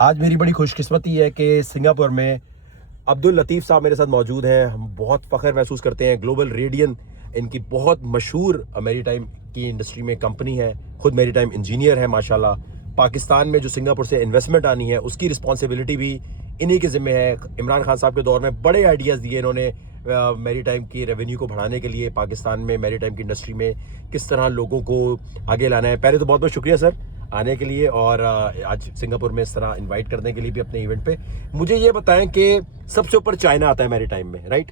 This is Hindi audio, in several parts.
आज मेरी बड़ी खुशकिस्मती है कि सिंगापुर में अब्दुल लतीफ़ साहब मेरे साथ मौजूद हैं। हम बहुत फ़ख्र महसूस करते हैं। ग्लोबल रेडियन इनकी बहुत मशहूर मैरीटाइम की इंडस्ट्री में कंपनी है। खुद मैरीटाइम इंजीनियर है माशाल्लाह। पाकिस्तान में जो सिंगापुर से इन्वेस्टमेंट आनी है उसकी रिस्पॉन्सिबिलिटी भी इन्हीं के ज़िम्मे है। इमरान खान साहब के दौर में बड़े आइडियाज़ दिए इन्होंने मैरीटाइम की रेवेन्यू को बढ़ाने के लिए। पाकिस्तान में मैरीटाइम की इंडस्ट्री में किस तरह लोगों को आगे लाना है। पहले तो बहुत बहुत शुक्रिया सर आने के लिए और आज सिंगापुर में इस तरह इनवाइट करने के लिए भी अपने इवेंट पे। मुझे ये बताएं कि सबसे ऊपर चाइना आता है मैरीटाइम में, राइट?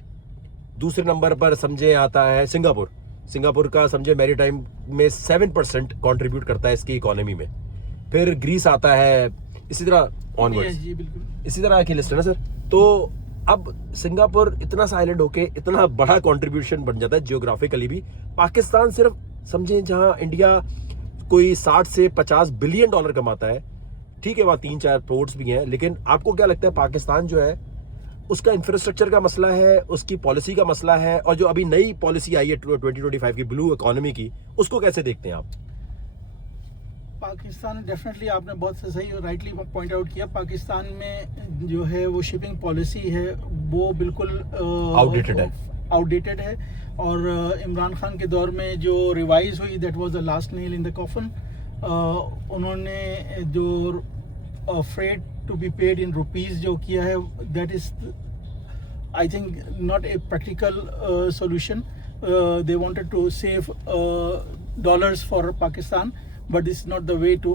दूसरे नंबर पर समझे आता है सिंगापुर। सिंगापुर का समझे मैरीटाइम में 7% कंट्रीब्यूट करता है इसकी इकोनॉमी में। फिर ग्रीस आता है, इसी तरह ऑनवर्ड्स, इसी तरह की लिस्ट है ना सर। तो अब सिंगापुर इतना साइलेंट होके इतना बड़ा कंट्रीब्यूशन बन जाता है जियोग्राफिकली भी। पाकिस्तान सिर्फ समझे जहां इंडिया कोई 60 से 50 बिलियन डॉलर कमाता है, ठीक है, वहाँ 3-4 पोर्ट्स भी हैं, लेकिन आपको क्या लगता है पाकिस्तान जो है उसका इंफ्रास्ट्रक्चर का मसला है, उसकी पॉलिसी का मसला है, और जो अभी नई पॉलिसी आई है 2025 की ब्लू इकोनॉमी की, उसको कैसे देखते हैं आप? पाकिस्तान डेफिनेटली आपने बहुत सही और राइटली पॉइंट आउट किया। पाकिस्तान में जो है वो शिपिंग पॉलिसी है वो बिल्कुल आउटडेटेड है और इमरान खान के दौर में जो रिवाइज हुई that was the last nail in the coffin. उन्होंने जो freight to be paid in rupees जो किया है that is I think not a practical solution. They wanted to save dollars for Pakistan but this is not the way to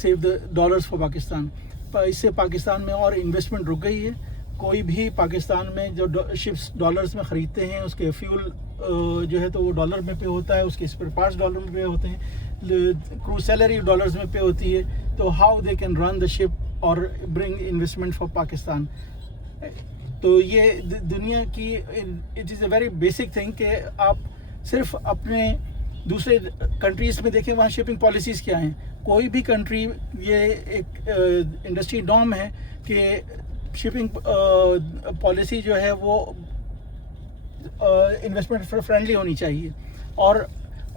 save the dollars for Pakistan. इससे पाकिस्तान में और इन्वेस्टमेंट रुक गई है। कोई भी पाकिस्तान में जो शिप्स डॉलर्स में ख़रीदते हैं उसके फ्यूल जो है तो वो डॉलर में पे होता है, उसके स्पेयर पार्ट्स डॉलर में पे होते हैं, क्रू सैलरी डॉलर्स में पे होती है। तो how they can run the ship और ब्रिंग इन्वेस्टमेंट फॉर पाकिस्तान। तो ये दुनिया की it is a very basic thing कि आप सिर्फ अपने दूसरे कंट्रीज़ में देखें वहाँ शिपिंग पॉलिसीज़ क्या हैं। कोई भी कंट्री, ये एक इंडस्ट्री नॉर्म है कि शिपिंग पॉलिसी जो है वो इन्वेस्टमेंट फ्रेंडली होनी चाहिए और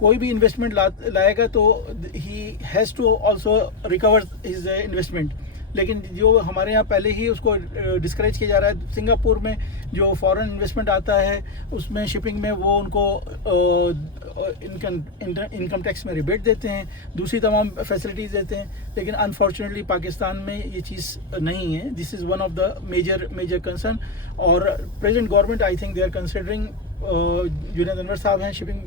कोई भी इन्वेस्टमेंट लाएगा तो he has to also recover his investment. लेकिन जो हमारे यहाँ पहले ही उसको डिस्करेज किया जा रहा है। सिंगापुर में जो फॉरेन इन्वेस्टमेंट आता है उसमें शिपिंग में वो उनको इनकम टैक्स में रिबेट देते हैं, दूसरी तमाम फैसिलिटीज़ देते हैं, लेकिन अनफॉर्चुनेटली पाकिस्तान में ये चीज़ नहीं है। This is one of the major concern और present government I think they are considering, Junaid Anwar साहब हैं शिपिंग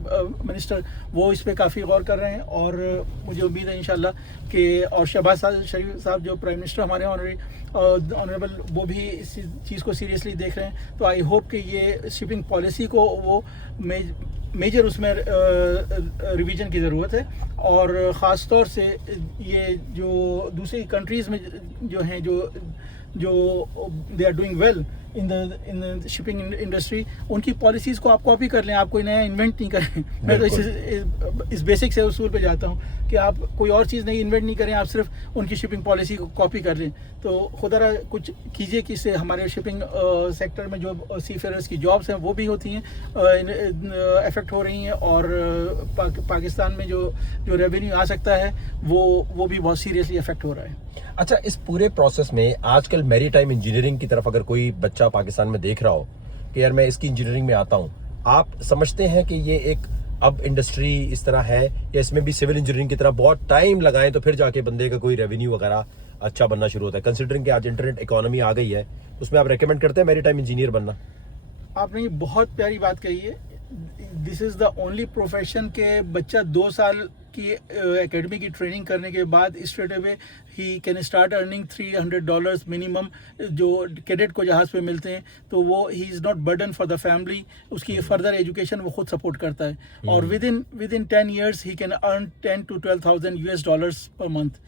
मिनिस्टर, वो इस पर काफ़ी गौर कर रहे हैं और मुझे उम्मीद है इंशाल्लाह कि और शहबाज शरीफ साहब जो प्राइम मिनिस्टर हमारे ऑनरेबल वो भी इस चीज़ को सीरियसली देख रहे हैं। तो आई होप कि ये शिपिंग पॉलिसी को वो मेजर उसमें रिवीजन की ज़रूरत है और ख़ास तौर से ये जो दूसरी कंट्रीज़ में जो हैं जो they are doing well in the shipping industry, उनकी पॉलिसीज़ को आप कॉपी कर लें। आप कोई नया इन्वेंट नहीं करें। मैं तो इस बेसिक से उसूल पे जाता हूँ कि आप कोई और चीज़ नहीं इन्वेंट नहीं करें, आप सिर्फ उनकी शिपिंग पॉलिसी को कॉपी कर लें। तो खुदा कुछ कीजिए कि इससे हमारे शिपिंग सेक्टर में जो सी फेयरर्स की जॉब्स हैं वो भी होती हैं इफ़ेक्ट हो रही हैं और पाकिस्तान में जो रेवेन्यू आ सकता है वो भी बहुत सीरियसली इफेक्ट हो रहा है। अच्छा, इस पूरे प्रोसेस में आजकल मैरीटाइम इंजीनियरिंग की तरफ अगर कोई बच्चा पाकिस्तान में देख रहा हो कि यार मैं इसकी इंजीनियरिंग में आता हूँ, आप समझते हैं कि ये एक अब इंडस्ट्री इस तरह है या इसमें भी सिविल इंजीनियरिंग की तरह बहुत टाइम लगाएं तो फिर जाके बंदे का कोई रेवेन्यू वगैरह अच्छा बनना शुरू होता है? कंसिडरिंग कि आज इंटरनेट इकोनॉमी आ गई है, उसमें आप रेकमेंड करते हैं मैरीटाइम इंजीनियर बनना? आपने ये बहुत प्यारी बात कही है। This is the only profession के बच्चा 2 साल की एकेडमी की ट्रेनिंग करने के बाद straight away he can start earning $300 minimum जो कैडेट को जहाज़ पे मिलते हैं। तो वो he is not burden for the family, उसकी फर्दर एजुकेशन वो खुद सपोर्ट करता है और with in 10 years he can earn $10,000 to $12,000 per month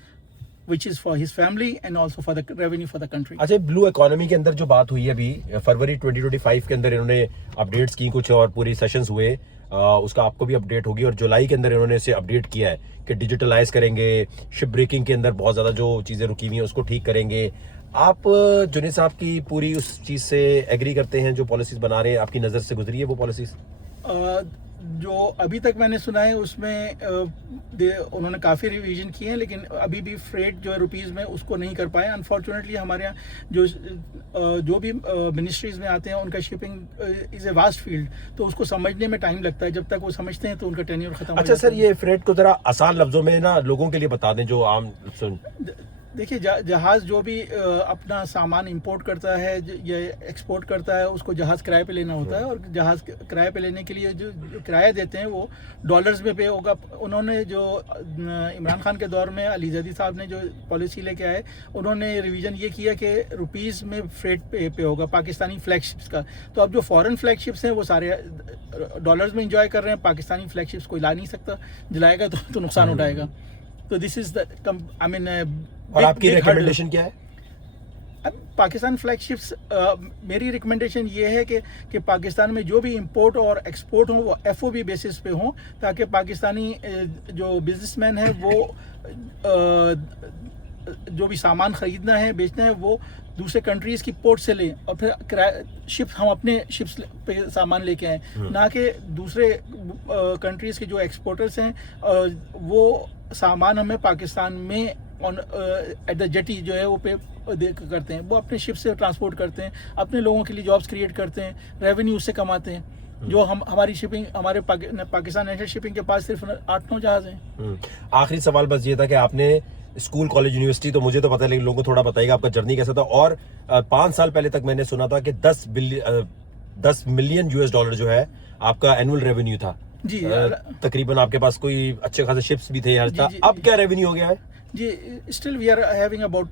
which is for his family and also for the revenue for the country। अच्छा, ब्लू इकोनॉमी के अंदर जो बात हुई है अभी फरवरी 2025 के अंदर इन्होंने अपडेट्स की कुछ और पूरी सेशंस हुए, उसका आपको भी अपडेट होगी और जुलाई के अंदर इन्होंने इसे अपडेट किया है कि डिजिटलाइज करेंगे, शिप ब्रेकिंग के अंदर बहुत ज़्यादा जो चीज़ें रुकी हुई हैं उसको ठीक करेंगे। आप जुनैद साहब की पूरी उस चीज़ से एग्री करते हैं जो पॉलिसीज़ बना रहे हैं? आपकी नज़र से गुजरी है वो पॉलिसीज़? जो अभी तक मैंने सुना है उसमें उन्होंने काफ़ी रिवीजन किए हैं, लेकिन अभी भी फ्रेट जो है रुपीज़ में उसको नहीं कर पाए। अनफॉर्चुनेटली हमारे यहाँ जो भी मिनिस्ट्रीज़ में आते हैं उनका shipping is a vast field, तो उसको समझने में टाइम लगता है। जब तक वो समझते हैं तो उनका टेन्योर खत्म हो जाता है। अच्छा सर, ये फ्रेट को जरा आसान लफ्जों में ना लोगों के लिए बता दें जो आम सुन। देखिए, जहाज़ जो भी अपना सामान इंपोर्ट करता है या एक्सपोर्ट करता है, उसको जहाज़ किराए पे लेना होता है, और जहाज़ किराए पे लेने के लिए जो किराया देते हैं वो डॉलर्स में पे होगा। उन्होंने जो इमरान खान के दौर में अली जदी साहब ने जो पॉलिसी लेके आए, उन्होंने रिवीजन ये किया कि रुपीज़ में फ्रेट पे होगा पाकिस्तानी फ्लैगशिप्स का। तो अब जो फॉरेन फ्लैगशिप्स हैं वो सारे डॉलर्स में इंजॉय कर रहे हैं, पाकिस्तानी फ्लैगशिप्स कोई ला नहीं सकता, जलाएगा तो नुकसान उठाएगा। तो this is the I mean. और आपकी रिकमेंडेशन क्या है? पाकिस्तान फ्लैगशिप्स, मेरी रिकमेंडेशन ये है कि पाकिस्तान में जो भी इंपोर्ट और एक्सपोर्ट हो वो FOB बेसिस पे हो, ताकि पाकिस्तानी जो बिजनेसमैन है वो जो भी सामान खरीदना है, बेचना है, वो दूसरे कंट्रीज़ की पोर्ट से लें और फिर हम अपने शिप्स पे सामान लेके आएँ, ना कि दूसरे कंट्रीज़ के जो एक्सपोर्टर्स हैं वो सामान हमें पाकिस्तान में ऑन एट द जेटी जो है वो पे करते हैं। वो अपने शिप से ट्रांसपोर्ट करते हैं, अपने लोगों के लिए जॉब्स क्रिएट करते हैं, रेवेन्यू उससे कमाते हैं। जो हमारी शिपिंग, हमारे पाकिस्तान नेशनल शिपिंग के पास सिर्फ 8-9 जहाज़ हैं। आखिरी सवाल बस ये था कि आपने स्कूल, कॉलेज, यूनिवर्सिटी तो मुझे तो पता है, लेकिन लोगों को थोड़ा बताइएगा आपका जर्नी कैसा था। और 5 साल पहले तक मैंने सुना था कि 10 मिलियन US$ जो है आपका एनुअल रेवेन्यू था जी। तकरीबन आपके पास कोई अच्छे खासे शिप्स भी थे यार। अब क्या रेवेन्यू हो गया है? जी, still we are having about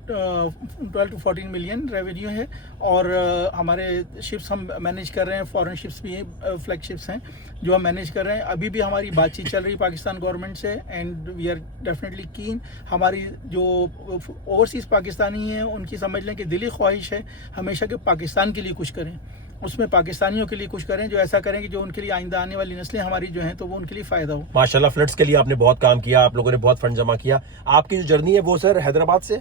12 to 14 million revenue है। और हमारे शिप्स हम मैनेज कर रहे हैं, फॉरेन शिप्स भी हैं, फ्लैग शिप्स हैं जो हम मैनेज कर रहे हैं। अभी भी हमारी बातचीत चल रही है पाकिस्तान गवर्नमेंट से, एंड वी आर डेफिनेटली कीन। हमारी जो ओवरसीज़ पाकिस्तानी हैं उनकी समझ लें कि दिली ख्वाहिश है हमेशा कि पाकिस्तान के लिए कुछ करें, उसमें पाकिस्तानियों के लिए कुछ करें, जो ऐसा करें कि जो उनके लिए आइंदा आने वाली नस्लें हमारी जो हैं तो वो उनके लिए फ़ायदा हो। माशाल्लाह, फ्लड्स के लिए आपने बहुत काम किया, आप लोगों ने बहुत फंड जमा किया। आपकी जो जर्नी है वो सर हैदराबाद से?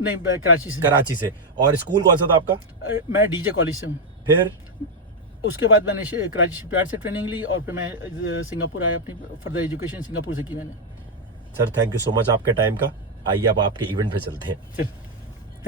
नहीं, कराची से। कराची से। और स्कूल कौन सा था आपका? मैं DJ कॉलेज से हूँ। फिर उसके बाद मैंने कराची शिपयार्ड से ट्रेनिंग ली और फिर मैं सिंगापुर आया, अपनी फर्दर एजुकेशन सिंगापुर से की मैंने। Sir thank you so much आपके टाइम का। आइए अब आपके इवेंट पे चलते हैं।